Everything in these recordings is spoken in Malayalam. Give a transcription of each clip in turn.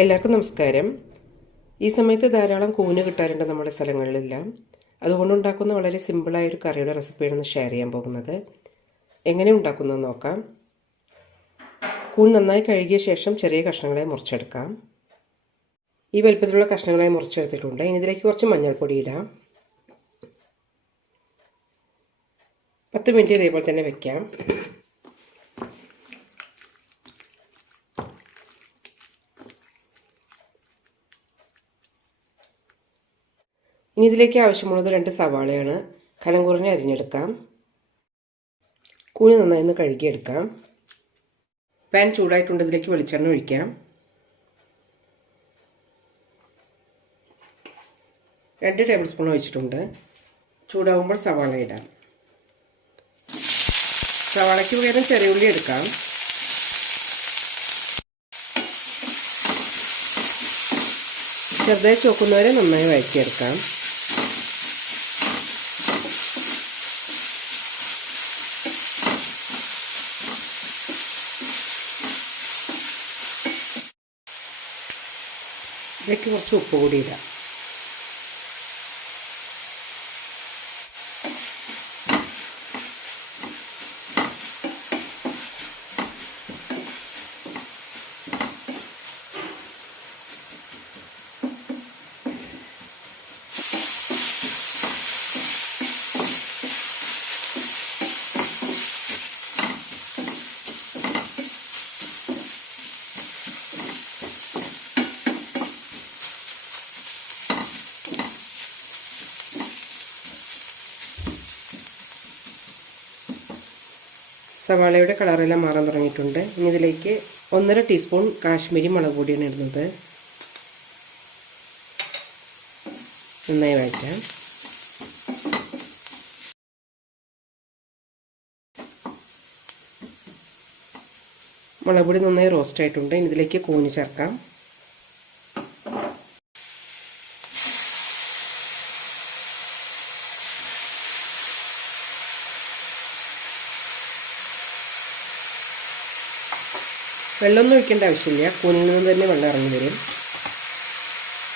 എല്ലാവർക്കും നമസ്കാരം. ഈ സമയത്ത് ധാരാളം കൂന് കിട്ടാറുണ്ട് നമ്മുടെ സ്ഥലങ്ങളിലെല്ലാം. അതുകൊണ്ടുണ്ടാക്കുന്ന വളരെ സിമ്പിളായൊരു കറിയുടെ റെസിപ്പിയാണ് ഷെയർ ചെയ്യാൻ പോകുന്നത്. എങ്ങനെ ഉണ്ടാക്കുന്നത് നോക്കാം. കൂൺ നന്നായി കഴുകിയ ശേഷം ചെറിയ കഷ്ണങ്ങളായി മുറിച്ചെടുക്കാം. ഈ വലുപ്പത്തിലുള്ള കഷ്ണങ്ങളായി മുറിച്ചെടുത്തിട്ടുണ്ട്. ഇനി ഇതിലേക്ക് കുറച്ച് മഞ്ഞൾപ്പൊടി ഇടാം. 10 മിനിറ്റ് ഇതേപോലെ തന്നെ വെക്കാം. ഇനി ഇതിലേക്ക് ആവശ്യമുള്ളത് 2 സവാളയാണ്. കനം കുറഞ്ഞ് അരിഞ്ഞെടുക്കാം. കൂന് നന്നായി ഒന്ന് കഴുകിയെടുക്കാം. പാൻ ചൂടായിട്ടുണ്ട്. ഇതിലേക്ക് വെളിച്ചെണ്ണ ഒഴിക്കാം. 2 ടേബിൾ സ്പൂൺ ഒഴിച്ചിട്ടുണ്ട്. ചൂടാകുമ്പോൾ സവാള ഇടാം. സവാളയ്ക്ക് പകരം ചെറിയ ഉള്ളി എടുക്കാം. ചെറുതായി ചോക്കുന്നവരെ നന്നായി വഴറ്റിയെടുക്കാം. ഇതിലേക്ക് കുറച്ച് ഉപ്പ് കൂടി ഇടാം. സവാളയുടെ കളറെല്ലാം മാറാൻ തുടങ്ങിയിട്ടുണ്ട്. ഇനി ഇതിലേക്ക് 1.5 ടീസ്പൂൺ കാശ്മീരി മുളക് പൊടിയാണ് ഇടുന്നത്. നന്നായി വഴറ്റാം. മുളക് പൊടി നന്നായി റോസ്റ്റ് ആയിട്ടുണ്ട്. ഇനി ഇതിലേക്ക് കൂന് ചേർക്കാം. വെള്ളമൊന്നും ഒഴിക്കേണ്ട ആവശ്യമില്ല. കൂനിൽ നിന്ന് തന്നെ വെള്ളം ഇറങ്ങി വരും.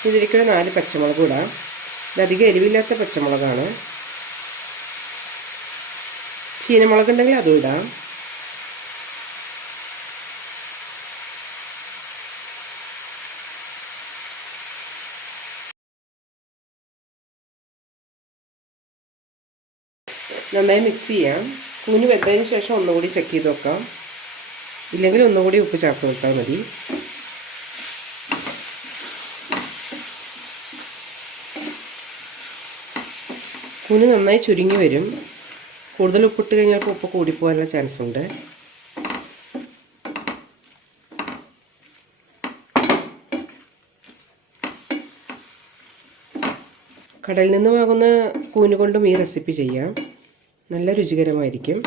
ഇതിലേക്ക് 4 പച്ചമുളക് ഇടാം. ഇതധികം എരിവില്ലാത്ത പച്ചമുളകാണ്. ചീനമുളക് ഉണ്ടെങ്കിൽ അതും ഇടാം. നന്നായി മിക്സ് ചെയ്യാം. കൂന് വെന്തതിന് ശേഷം ഒന്നുകൂടി ചെക്ക് ചെയ്ത് നോക്കാം. ഇല്ലെങ്കിൽ ഒന്നുകൂടി ഉപ്പ് ചേർത്ത് കൊടുത്താൽ മതി. കൂന് നന്നായി ചുരുങ്ങി വരും. കൂടുതൽ ഉപ്പിട്ട് കഴിഞ്ഞാൽ ഉപ്പ് കൂടിപ്പോകാനുള്ള ചാൻസ് ഉണ്ട്. കടലിൽ നിന്ന് വാങ്ങുന്ന കൂന് കൊണ്ടും ഈ റെസിപ്പി ചെയ്യാം. നല്ല രുചികരമായിരിക്കും.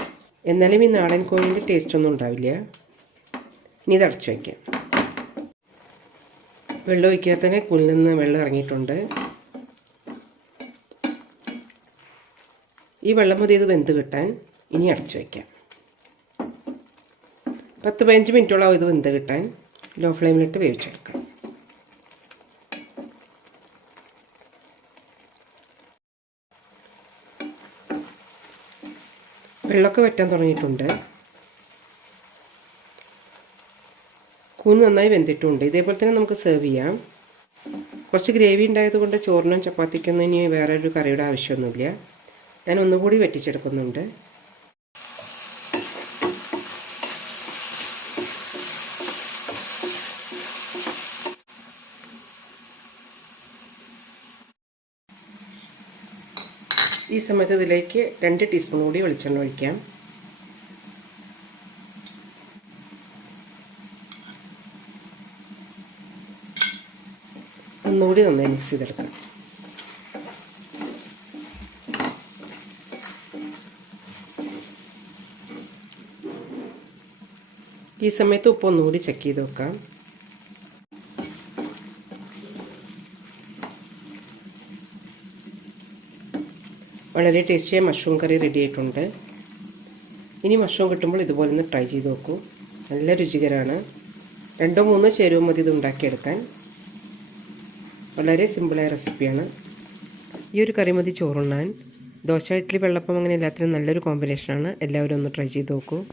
എന്നാലും ഈ നാടൻ കോഴിൻ്റെ ടേസ്റ്റ് ഒന്നും ഉണ്ടാവില്ല. ഇനി ഇത് അടച്ചു വയ്ക്കാം. വെള്ളം ഒഴിക്കാതെ തന്നെ കൂനിൽ നിന്ന് വെള്ളം ഇറങ്ങിയിട്ടുണ്ട്. ഈ വെള്ളം മതി ഇത് വെന്ത് കിട്ടാൻ. ഇനി അടച്ചു വയ്ക്കാം. 10-15 മിനിറ്റോളം ഇത് വെന്ത് കിട്ടാൻ. ലോ ഫ്ലെയിമിലിട്ട് വേവിച്ചെടുക്കാം. വെള്ളമൊക്കെ വറ്റാൻ തുടങ്ങിയിട്ടുണ്ട്. കൂന് നന്നായി വെന്തിട്ടുണ്ട്. ഇതേപോലെ തന്നെ നമുക്ക് സെർവ് ചെയ്യാം. കുറച്ച് ഗ്രേവി ഉണ്ടായതുകൊണ്ട് ചോറിനും ചപ്പാത്തിക്കൊന്നും ഇനി വേറെ ഒരു കറിയുടെ ആവശ്യമൊന്നുമില്ല. ഞാൻ ഒന്നുകൂടി വറ്റിച്ചെടുക്കുന്നുണ്ട്. ഈ സമയത്ത് ഇതിലേക്ക് 2 ടീസ്പൂൺ കൂടി വെളിച്ചെണ്ണ ഒഴിക്കാം. ഒന്നുകൂടി നന്നായി മിക്സ് ചെയ്തെടുക്കാം. ഈ സമയത്ത് ഉപ്പ് ഒന്നുകൂടി ചെക്ക് ചെയ്ത് വെക്കാം. വളരെ ടേസ്റ്റിയായ മഷ്റൂം കറി റെഡി ആയിട്ടുണ്ട്. ഇനി മഷ്റൂം കിട്ടുമ്പോൾ ഇതുപോലെ ഒന്ന് ട്രൈ ചെയ്ത് നോക്കൂ. നല്ല രുചികരമാണ്. രണ്ടോ മൂന്നോ ചേരുവ മതി ഇത് ഉണ്ടാക്കിയെടുക്കാൻ. വളരെ സിമ്പിളായ റെസിപ്പിയാണ്. ഈ ഒരു കറി മതി ചോറുണ്ണാൻ. ദോശ, ഇഡ്ഡലി, വെള്ളപ്പം അങ്ങനെ എല്ലാത്തിനും നല്ലൊരു കോമ്പിനേഷനാണ്. എല്ലാവരും ഒന്ന് ട്രൈ ചെയ്ത് നോക്കൂ.